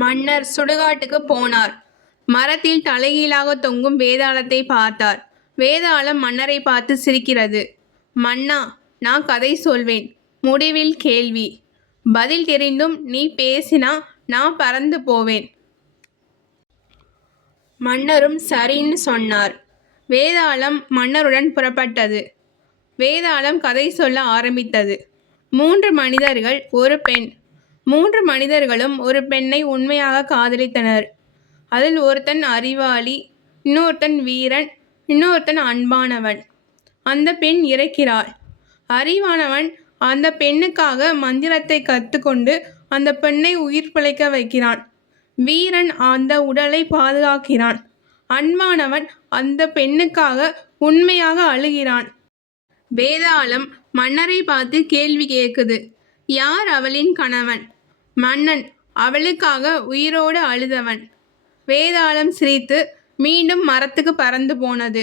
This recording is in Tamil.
மன்னர் சுடுகாட்டுக்கு போனார். மரத்தில் தலைகீழாக தொங்கும் வேதாளத்தை பார்த்தார். வேதாளம் மன்னரை பார்த்து சிரிக்கிறது. மன்னா, நான் கதை சொல்வேன். முடிவில் கேள்வி. பதில் தெரிந்தும் நீ பேசினா நான் பறந்து போவேன். மன்னரும் சரின்னு சொன்னார். வேதாளம் மன்னருடன் புறப்பட்டது. வேதாளம் கதை சொல்ல ஆரம்பித்தது. 3 மனிதர்கள், ஒரு பெண். 3 மனிதர்களும் ஒரு பெண்ணை உண்மையாக காதலித்தனர். அதில் ஒருத்தன் அறிவாளி, இன்னொருத்தன் வீரன், இன்னொருத்தன் அன்பானவன். அந்த பெண் இறக்கிறாள். அறிவானவன் அந்த பெண்ணுக்காக மந்திரத்தை கற்றுக்கொண்டு அந்த பெண்ணை உயிர் பிழைக்க வைக்கிறான். வீரன் அந்த உடலை பாதுகாக்கிறான். அன்பானவன் அந்த பெண்ணுக்காக உண்மையாக அழுகிறான். வேதாளம் மன்னரை பார்த்து கேள்வி கேட்குது. யார் அவளின் கணவன்? மன்னன், அவளுக்காக உயிரோடு அழுதவன். வேதாளம் சிரித்து மீண்டும் மரத்துக்கு பறந்து போனது.